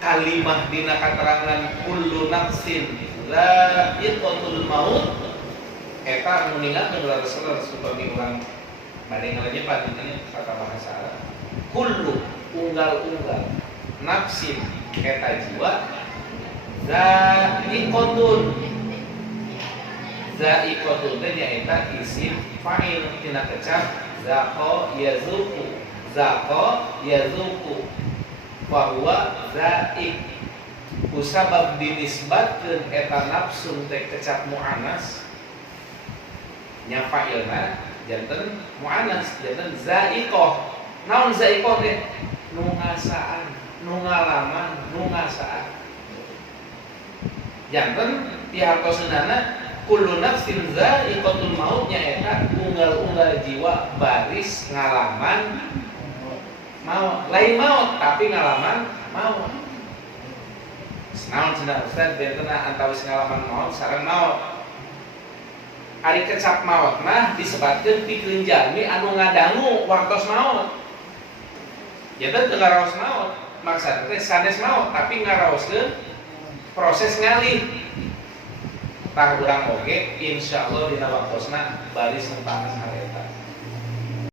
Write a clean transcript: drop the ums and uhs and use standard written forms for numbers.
kalimah dina katerangan kullu nafsin dha'iqatul maut eta meninggal dengan Rasulullah seperti orang bade ngalenyepan ini kata bahasa Arab. Kullu unggal-unggal nafsin eta jiwa dha'iqatun teh nyaeta isim fa'il tina kecap zaqa yazuqu wa huwa dha'iq kusabab dinisbatkeun eta nafsun teh kecap muannas nya fa'ilna janten muannas janten za'iqah. Naon za'iqah teh? Nu ngasaan, nu ngalaman, nu ngasaan. Janten pihartoseunana kullu nafsin dha'iqatul maut nyaeta unggal-unggal jiwa baris ngalaman maut. Lain maut tapi ngalaman maut. Naon cenah Ustaz bentena antawis ngalaman maut sareng maut. Ari kecap maut mah disebutkeun pikeun jalmi anu ngadangu waktos maut. Ya teh teu ngaraos maut, maksudna teh sanes maut tapi ngaraoskeun proses ngalih. Tah urang oge insyaallah dina waktosna baris nempaan hareta.